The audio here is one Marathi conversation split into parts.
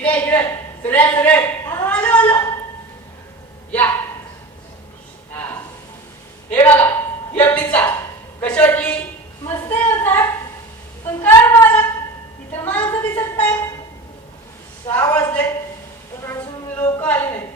इकडे सरळ आलो आलो या. हे बघा ही आपली चाळ कशी वाटली? मस्त आहे होता. पण काय मला इथं माणसं दिसत नाही. 6 वाजले पण अजून लोक आली नाही.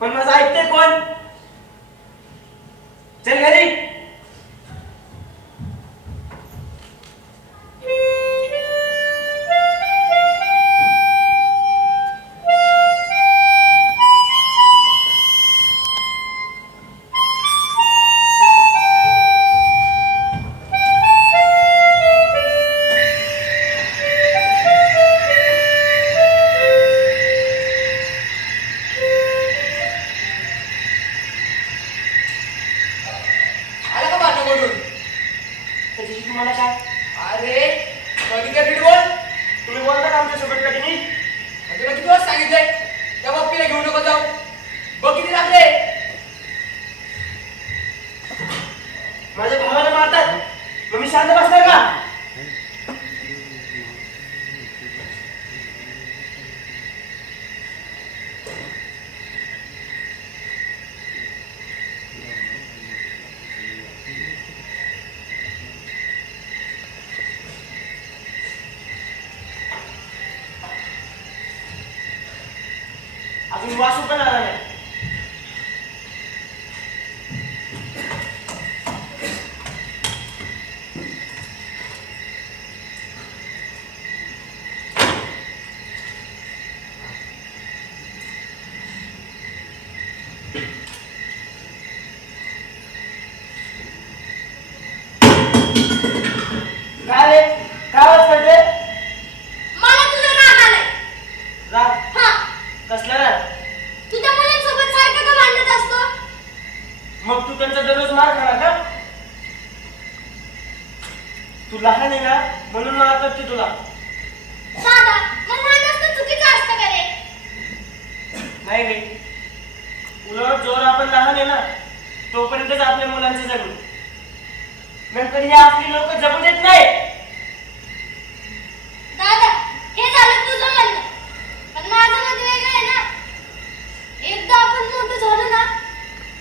पण माझं ऐकते कोण? चल घरी. घेऊ नको जाऊ. बघ किती लागले. माझ्या भावाला मारतात मग मी शांत बसणार का? अजून वासू पण आला नाही. काय रे? काय आवाज करते? मला तुझा राग आलाय. राग? हा, कसला राग? तू त्या मुलांसोबत सारखं का भांडत असतो? मग तू त्यांचा दररोज मार खाणार का? तू लहान आहे ना म्हणून मारतात ते तुला. दादा, मग लहान असणं चुकीचं असतं का रे? नाही रे, उलट जोर आपण लहान आहे ना तोपर्यंतच आपल्या मुलांचं जगू. नंतर हे आपली लोक जगू देत नाही. दादा, हे झालं तुझं म्हणणं, पण माझं मत वेगळं आहे ना. एकदा आपण मोठं झालो ना,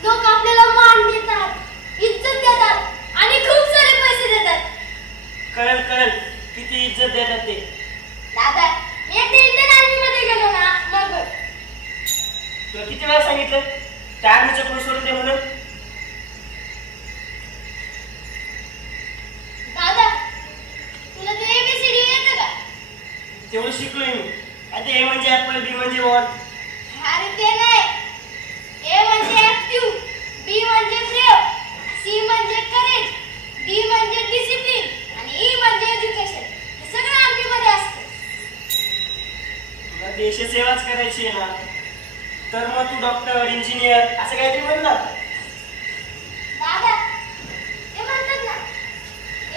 लोक आपल्याला मान देतात, इज्जत देतात आणि खूप सारे पैसे देतात. कळेल कळेल किती इज्जत देतात ते. दादा, मी एकदा इंडियन आर्मी मध्ये गेलो ना, मग बघ. तुला किती वेळा सांगितलं त्या आर्मीचं कोर्स सोडून दे म्हणून? दादा, तुला ते ABCD येतं का? तेवढं शिकलोय मी. आता ए म्हणजे ऍपल, बी म्हणजे बॉल. अरे ते नाही. A म्हणजे ऍक्टिव्ह, B म्हणजे ब्रेव, C म्हणजे करेज, D म्हणजे डिसिप्लिन आणि E म्हणजे एज्युकेशन. हे सगळं आर्मी मध्ये असतं. तुला देशसेवाच करायची आहे ना तर मग तू डॉक्टर, इंजिनियर असं काहीतरी म्हण ना. दादा, ते म्हणतात ना,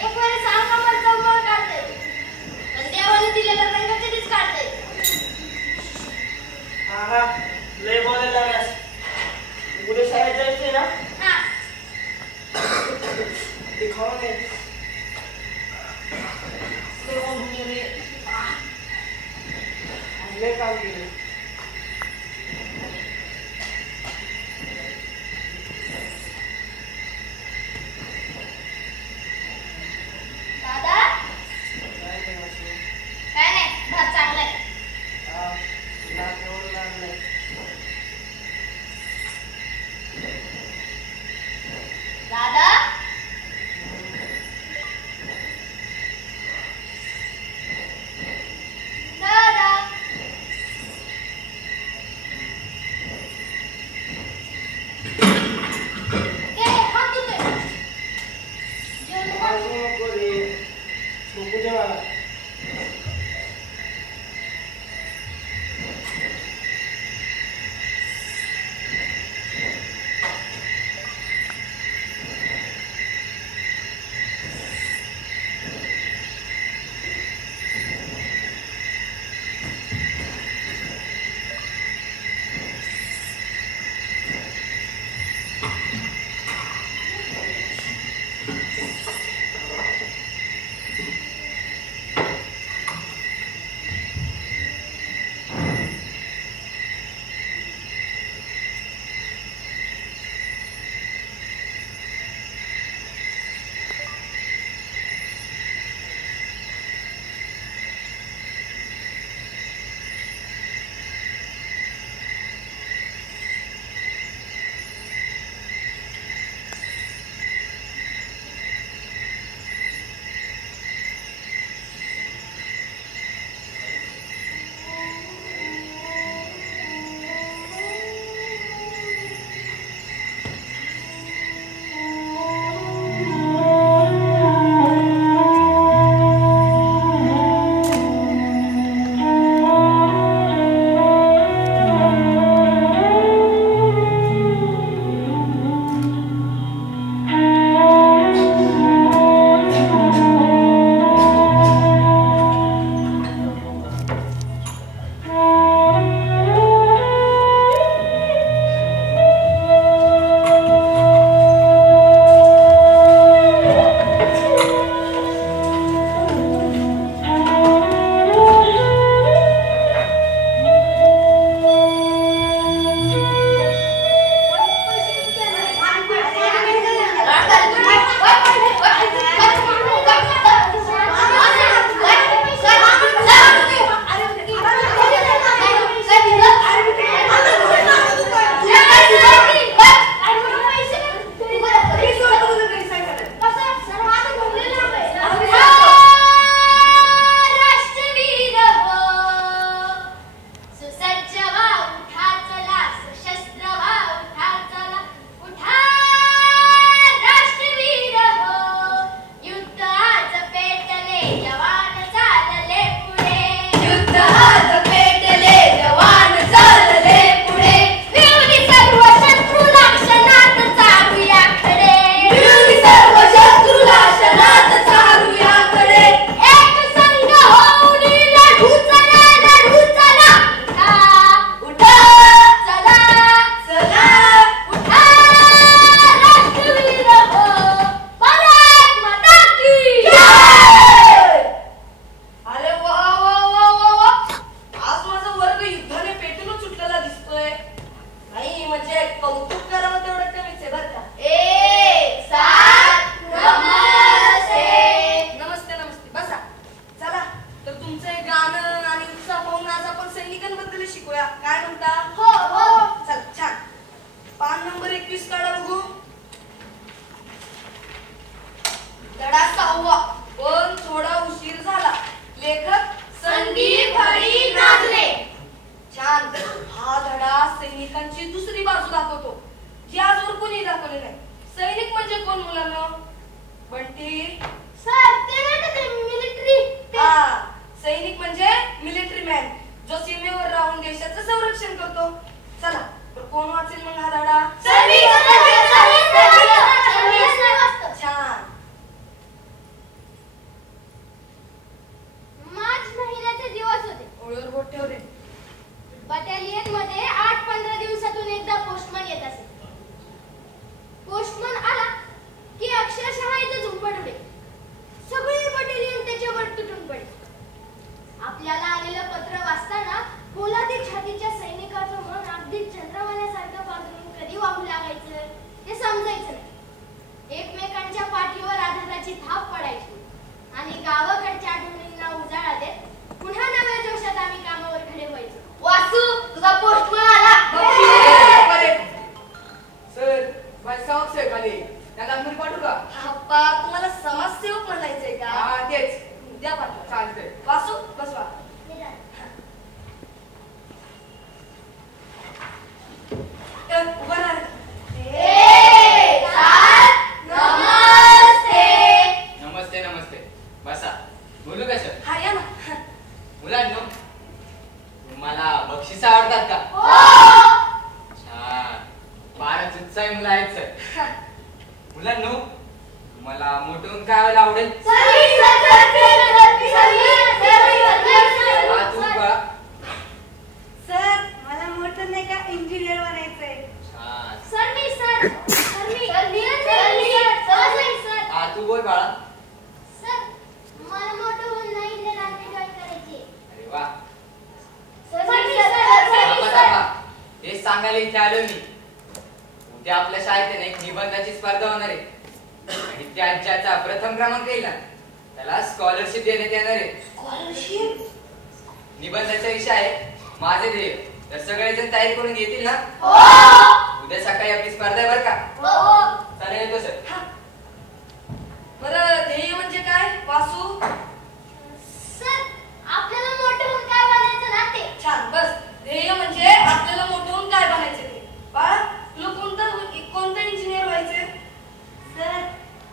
एक वेळेस अंगावर चौकळ काढता येते, पण देवाने दिलेला रंग कधीच काढता येत नाही. हा हा, लय बोलायला लागलास. उद्या शाळेत जायचंय ना? हा, ते खाऊन घे. लय बोलून गेले. आज लय काम केलं. दादा, काय नाही वासू. काय नाही, भात चांगला आहे. हा, नाकावर लागलंय. दादा, दादा, मी म्हणजे कौतुक करावं तेवढं कमीच आहे बरं का. एक साथ नमस्ते. नमस्ते नमस्ते बसा. चला तर तुमचं हे गाणं आणि उत्साह पाहून आज आपण सैनिकांबद्दल शिकूया. काय म्हणता? हो हो. चल छान. पान नंबर 21 काढा बघू. धडा 6वा पण थोडा उशीर झाला. लेखक संदीप हरी नागरे. छान. हा धडा सैनिकांची दुसरी बाजू दाखवतो जी आजवर कोणी दाखवली नाही. सैनिक म्हणजे कोण मुलांना? बंटी. सर ते नाही का ते मिलिटरी हा, सैनिक म्हणजे मिलिटरी मॅन जो सीमेवर राहून देशाचं संरक्षण करतो. चला तर कोण वाचेल मग हा धडा? छान. मार्च महिन्याचे दिवस होते. ओळीवर बोट ठेव रे. बटालियन मध्ये 8-15 दिवसातून एकदा पोस्टमन येत असे. पोस्टमन आला की अक्षरशः इथे झुंपड उडे. सगळे बटालियन त्याच्यावर तुटून पडले. आपल्याला आलेलं पत्र वाचताना पोलादी छातीच्या सैनिकाचं मन अगदी चंद्रमान्यासारखं बाजून कधी वाहू लागायचं ते समजायचं नाही. एकमेकांच्या पाठीवर आधाराची थाप पडायची आणि गावाकडच्या आठवणींना उजाळा देत पुन्हा नव्या जोशात आम्ही कामावर खडे व्हायचो. वासू तुझा पोस्टमन आला. सर माझे सावक साहेब आले. त्यांना घरी पाठवू का? अप्पा तुम्हाला समाजसेवक म्हणायचंय का? हा तेच. द्या पाठवा. चालतंय. वासू बसवा. उभा राहा. नमस्ते नमस्ते. बसा. बोलू का सर? हा या ना. मुलांनो तुम्हाला बक्षीस आवडतात का? छान. फारच उत्साही मुलं आहेत सर. मुलांनो मला मोठं होऊन काय व्हायला आवडेल? हा तू बघा. सर मला मोठं नाही का इंजिनियर बनायचंय. छान. हा तू बोल बाळा. मला मोठं होऊन नाही इंडियन आर्मी जॉईन करायची. अरे वा. सर थांबा. हे सांगायला इथे आलो मी. उद्या आपल्या शाळेत एक निबंधाची स्पर्धा होणार आहे आणि त्यात ज्याचा प्रथम क्रमांक येईल ना त्याला स्कॉलरशिप देण्यात येणार आहे. स्कॉलरशिप? निबंधाचा विषय आहे माझे ध्येय. तर सगळेजण तयारी करून येतील ना? उद्या सकाळी आपली स्पर्धा आहे बरं का? चालेल येतो सर. बरं ध्येय म्हणजे काय वासू? सर आपल्याला मोठं होऊन काय बनायचं ना ते. छान. बस ध्येय म्हणजे आपल्याला मोठं होऊन काय बनायचं ते. बाळा तुला कोणतं इंजिनियर व्हायचंय? सर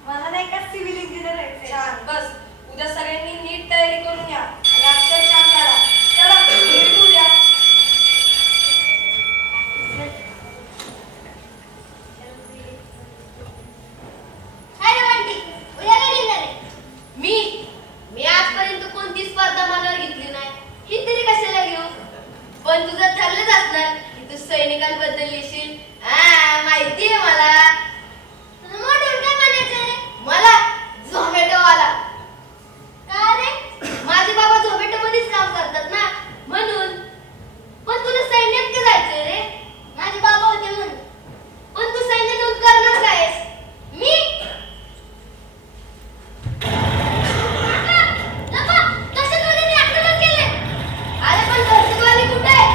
मला नाही का सिव्हिल इंजिनियर व्हायचंय. छान. बस उद्या सगळ्यांनी नीट तयारी करून या आणि अक्षर छान काढा. चला भेटू द्या. अरे बंटी उद्या काय लिहिणार आहे? मी आजपर्यंत कोणती स्पर्धा मनावर घेतली नाही. ही तरी कशाला घेऊ? पण तुझं ठरलंच असणार की तू सैनिकांबद्दल लिहिशील. माहितीये मला. तुला मोठं होऊन काय बनायचं रे? मला झोमॅटोवाला. का रे? माझे बाबा झोमॅटो मध्येच काम करतात ना म्हणून. पण तुला सैन्यात का जायचंय रे? माझे बाबा होते म्हणून. पण तू सैन्यात जाऊन करणार कायस? मी नको दहशतवाद्यांनी आक्रमण केले. अरे पण दहशतवादी कुठे आहे?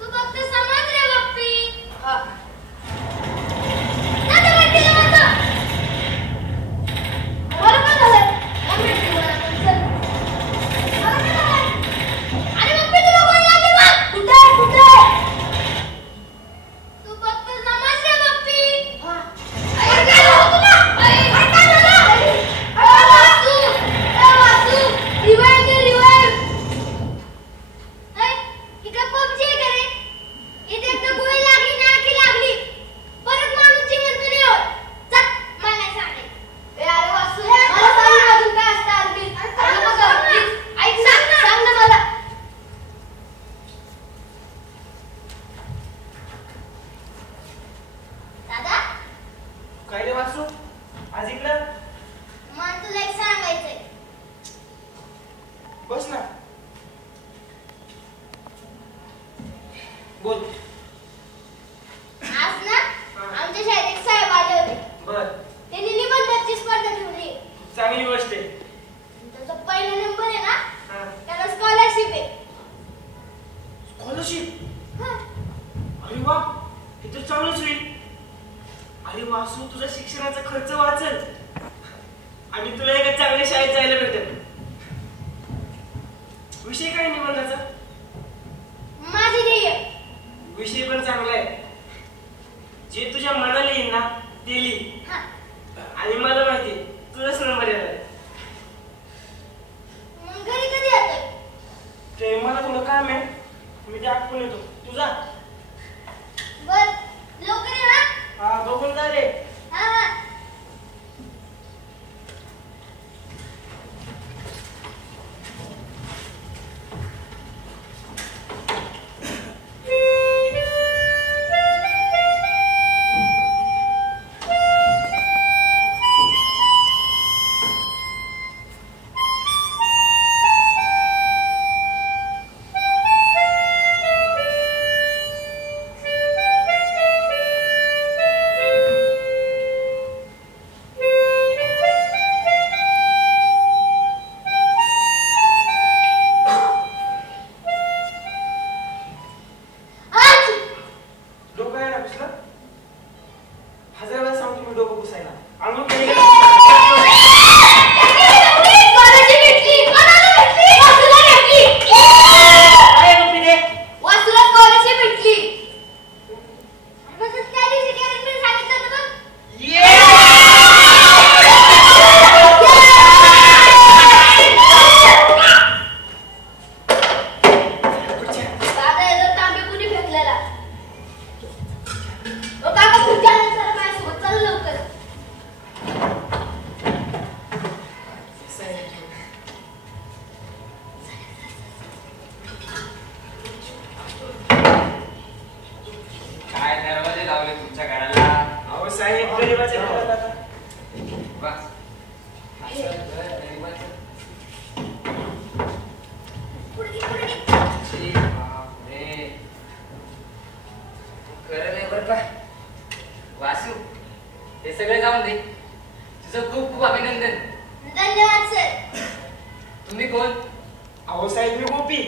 तू फक्त समज रे बप्पी. हा. दादा बंटीला म्हणतो. मला पण झालंय. आम्ही तुम्हाला पण चल. मला काय झालंय? अरे बप्पी तुला कोण लागले बघ. कुठे आहे? कुठे आहे? तू फक्त समज रे बप्पी. हा. अरे काय झालं तुला? अरे काय झालं? वासू! वासू! रिवाइव दे, रिवाइव! ही काय पबजी आहे का रे? इथे एकदा गोळी लागली ना की लागली. परत माणूस जिवंत नाही होत. जा मला नाही सांगायचं. अरे वासू, मला सांग ना अजून काय असतं आर्मीत. सांग ना, बघा, सांग ना. please. ऐक ना, सांग ना मला. दादा काय रे वासू आज इकडं? मला तुला एक सांगायचंय. बस ना. बोल. आज ना आमच्या शाळेत एक साहेब आले होते. बर, त्यांनी निबंधाची स्पर्धा ठेवली. चांगली गोष्ट आहे. त्याचा पहिला नंबर आहे ना, हा. त्याला स्कॉलरशिप आहे. स्कॉलरशिप? हा. अरे वा, हे तर चांगलंच होईल. अरे वासू, तुझा शिक्षणाचा खर्च वाचेल आणि तुला एका चांगल्या शाळेत जायला भेटेल. विषय काय निबंधाचा? माझे ध्येय. विषय पण चांगला आहे. जे तुझ्या मनाला येईल ना ते लिही. हा. आणि मला माहिती तुझाच नंबर येणार आहे. मग घरी कधी येतोय? ते मला थोडं काम आहे, मी ते आठवण येतो. तुझा बर, लवकर ये ना. हा, बघून जा रे. हा हा. वासू, हे सगळं जाऊन दे. तुझं खूप खूप अभिनंदन. धन्यवाद सर. तुम्ही कोण? अहो साहेब, मी गोपी,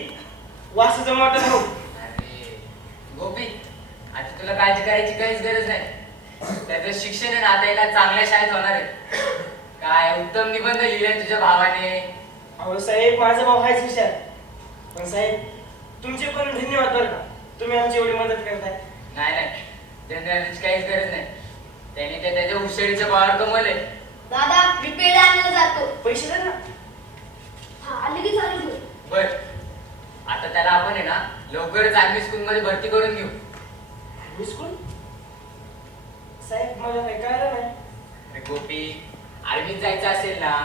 वासूचा मोठा भाऊ. अरे गोपी, आता तुला काळजी करायची काहीच गरज नाही. त्याचं शिक्षण आहे ना आता एका चांगल्या शाळेत होणार आहे. काय उत्तम निबंध लिहिलाय तुझ्या भावाने. अहो साहेब, माझा भाऊ आहेच हुशार. पण साहेब, तुमचे पण धन्यवाद बरं का, तुम्ही आमची एवढी मदत करताय. नाही नाही, धन्यवादाची काहीच गरज नाही. त्याने त्याच्या हुशारीच्या पावर कमवले. दादा, मी पेढे आणायला जातो. पैसे द्या ना. हा, आले की चालेल. बर, आता त्याला आपण आहे ना लवकरच आर्मी स्कूल मध्ये भरती करून घेऊ. Army school? साहेब, मला काही कळलं नाही. अरे गोपी, आर्मीत जायचं असेल ना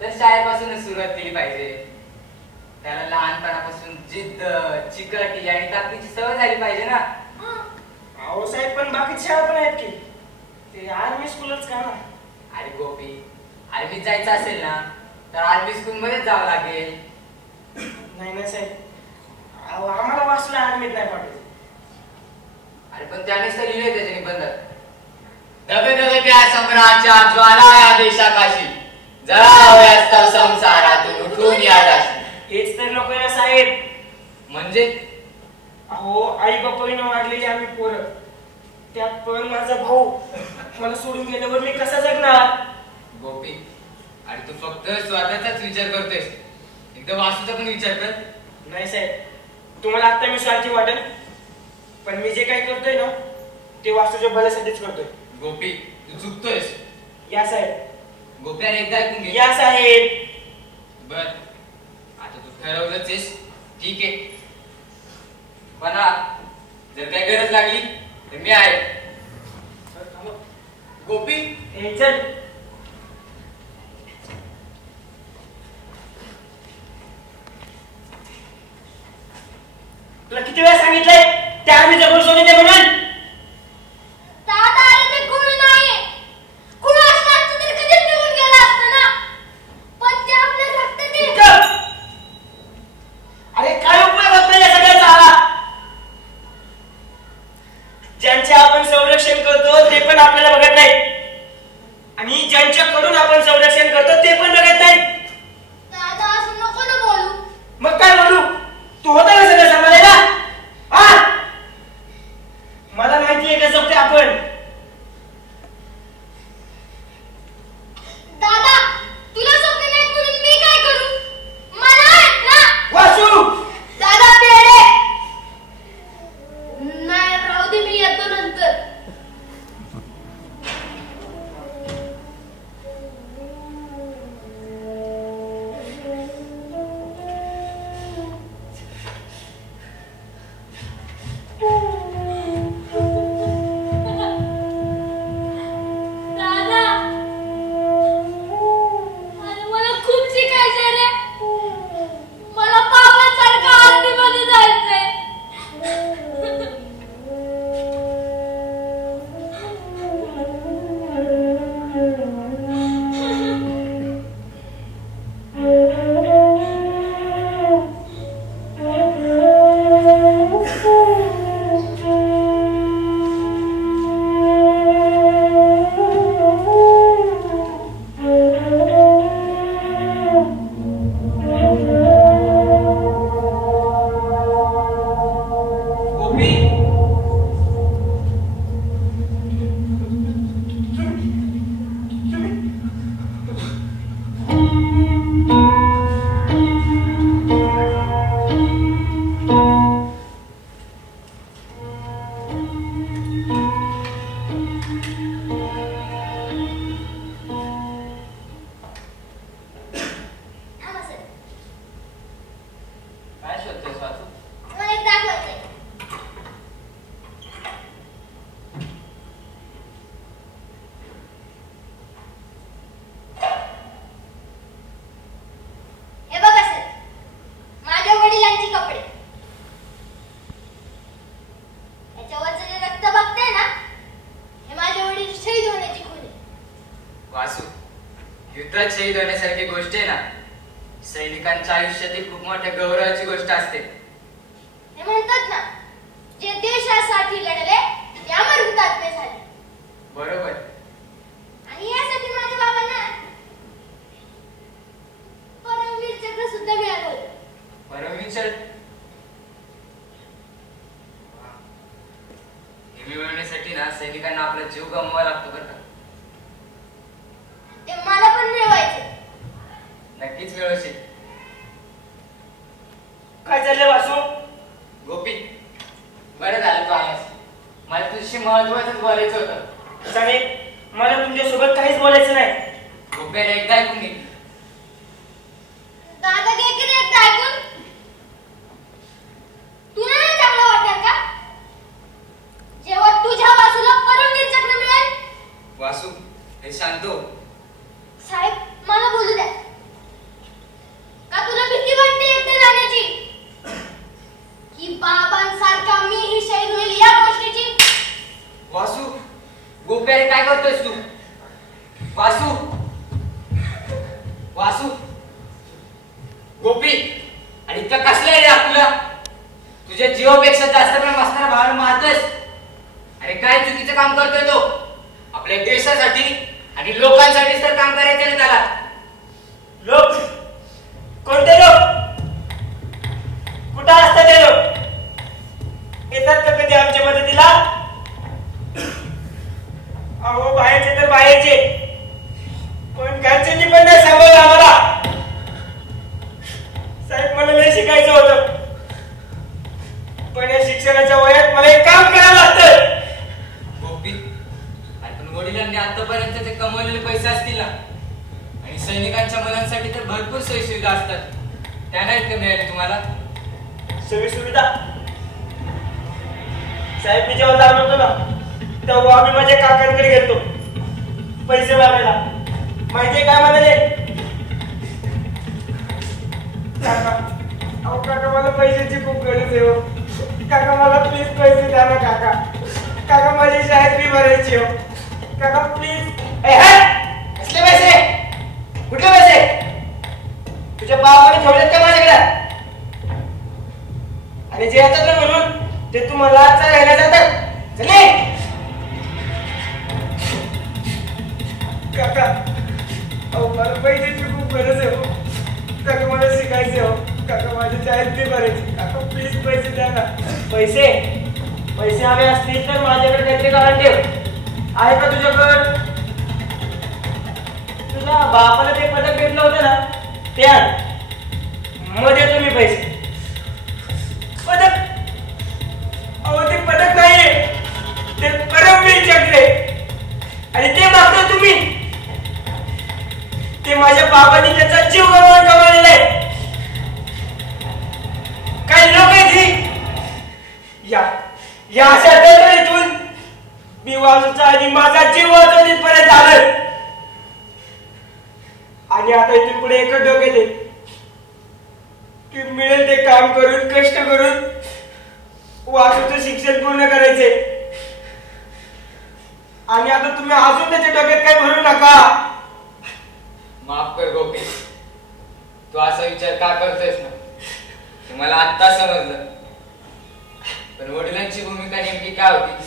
तर शाळेपासूनच सुरुवात केली पाहिजे. त्याला लहानपणापासून जिद्द, चिकाटी आणि ताकदीची सवय झाली पाहिजे ना. अहो साहेब, पण बाकीची शाळा पण आहेत की, ते आर्मी स्कूलच का ना. अरे गोपी, आर्मीत जायचं असेल ना तर आर्मी स्कूल मध्येच जावं लागेल. नाही ना साहेब, अहो आम्हाला वासूला आर्मीत नाही पाठवायचं. अरे पण त्यानेच तर लिहिलंय त्याच्या निबंधात, धगधगत्या सम्राटच्या ज्वाला या देशाकाशी, जळाव्यास्तव संसारातून उठून या दाशी. हेच तर नको ना साहेब. म्हणजे अहो, आई बापाईनं वाढलेली आम्ही पोरं, त्यात पण माझा भाऊ मला सोडून गेल्यावर मी कसा जगणार. गोपी, आणि तू फक्त स्वतःचाच विचार करतोयस, एकदा वासूचा पण विचार कर. नाही साहेब, तुम्हाला आता मी स्वार्थी वाटेल, पण मी जे काही करतोय ना ते वासूच्या भल्यासाठीच करतोय. गोपी, तू चुकतोयस. या साहेब. गोपी, आणि एकदा ऐकून घे. या साहेब. बर, आता तू ठरवलंच आहेस, ठीक आहे. पण हा, जर काही गरज लागली तर मी आहे. गोपी, हे चल. तुला किती वेळा सांगितलंय त्या आर्मीचा गोल सोडून दे म्हणून. दादा, अरे ते गुण नाहीये. गुण असला असता तरी कधीच निघून गेला असता ना. पण ते आपल्या रक्तात आहे. अरे काय उपयोग होत नाही या सगळ्याचा. ज्यांचे आपण संरक्षण करतो ते पण आपल्याला बघत नाही आणि ज्यांच्याकडून आपण संरक्षण करतो ते पण बघत नाही. दादा असं नको ना बोलू. मग काय बोलू? तू होता का सगळं सांभाळायला? हा, मला माहितीये का जपते आपण. दादा तुला स्वप्न नाही म्हणून मी काय करू? मला आहेत ना. वासू दादा पेढे नाही राहू दे, मी येतो नंतर. दादा आणि मला खूप शिकायचंय रे. मला बाबांसारखं आर्मीमध्ये जायचंय. गोपी, थांबा सर, काय शोधतोस वाचू? मला एक दाखवायचंय. हे बघा सर, माझ्या वडिलांचे कपडे. याच्यावरचं जे रक्त बघताय ना, हे माझे वडील शहीद होण्याची खून आहे. वासू, युद्धात शहीद होण्यासारखी गोष्ट आहे ना, सैनिकांच्या आयुष्यातील खूप मोठ्या गौरवाची गोष्ट असते. हे म्हणतात ना, जे देशासाठी लढले ते अमर हुतात्मे झाले. बरोबर. आणि यासाठी माझ्या बाबांना परमवीर चक्र सुद्धा मिळालं होतं. परमवीर हे मिळवण्यासाठी ना सैनिकांना आपला जीव गमवावा लागतो बरं का. ते मला पण मिळवायचे. नक्कीच मिळवशील. काय चाललंय वासू? गोपी, बरं झालं तू आलास. मला तुझ्याशी महत्वाचंच बोलायचं होतं. चालेल, मला तुमच्यासोबत काहीच बोलायचं नाही. गोप्याला एकदा ऐकून घे. दादा घे की रे एकदा ऐकून. तुला नाही चांगलं वाटणार का जेव्हा तुझ्या वासूला परमवीर चक्र मिळेल? वासू, हे शांत हो. साहेब मला बोलू द्या. का तुला भीती वाटते एकटे जाण्याची? की बाबांसारखा मीही शहीद होईल या गोष्टीची? वासू, गोप्याला काय करतोयस तू? वासू, वासू, गोपी, आणि इतका कसला रे तुला? तुझ्या जीवापेक्षा जास्त पण असणारा भाव मारतोयस. अरे काय चुकीचं काम करतोय तो? आपल्या देशासाठी आणि लोकांसाठीच तर काम करायचं ना त्याला. लोक? कोणते लोक? कुठं असतात ते लोक? येतात का कधी आमच्या मदतीला? अहो बाहेरचे तर बाहेरचे, पण घरच्यांनी पण नाही सांभाळलं आम्हाला. साहेब मला लय शिकायचं होतं, पण या शिक्षणाच्या वयात मला एक काम करावं लागतं. गोपी, पण वडिलांनी आतापर्यंत ते कमवलेले पैसे असतील ना, आणि सैनिकांच्या मुलांसाठी तर भरपूर सोयी सुविधा असतात, त्या नाहीत का मिळाले तुम्हाला? सोयी सुविधा? साहेब मी जेव्हा लहान होतो ना, तेव्हा आम्ही माझ्या काकांकडे गेलतो पैसे मागायला. माहितीये काय म्हणाले? काका, अहो काका मला पैशाची खूप गरज आहे हो. काका मला प्लीज पैसे द्या ना काका. काका माझी शाळेत फी भरायची हो. काका प्लीज. कसले पैसे? कुठले पैसे? तुझ्या बाबाने ठेवलेत का माझ्याकडे? आणि जे येतात ना म्हणून ते तुम्हाला घ्यायला जातात. चले काका अहो मला पैशाची खूप गरज आहे हो काका मला शिकायचे हो काका माझी शाळेत फी भरायची काका प्लीज पैसे द्या ना पैसे पैसे हवे असतील तर माझ्याकडे काहीतरी कारण ठेव आहे का तुझ्याकडे तुझ्या बापाला ते पदक भेटलं होतं ना ते आण मग देतो मी पैसे पदक अहो ते पदक नाहीये ते परमवीर चक्र आहे आणि ते मागता तुम्ही ते माझ्या बाबांनी त्याचा जीव गमावून गमावलेला आहे काही लोक आहेत या अशा दरदरीतून मी वाचूचा आणि माझा जीव वाचवण्यात पर्यंत आलोय आणि आता इथून पुढे एकच डोक्यात आहे की मिळेल ते काम करून कष्ट करून वाचूचं शिक्षण पूर्ण करायचे आणि आता तुम्ही अजून त्याच्या डोक्यात काही भरू नका माफ कर गोपी तू असा विचार का करतोयस ना ते मला आत्ता समजलं पण वडिलांची भूमिका नेमकी काय होती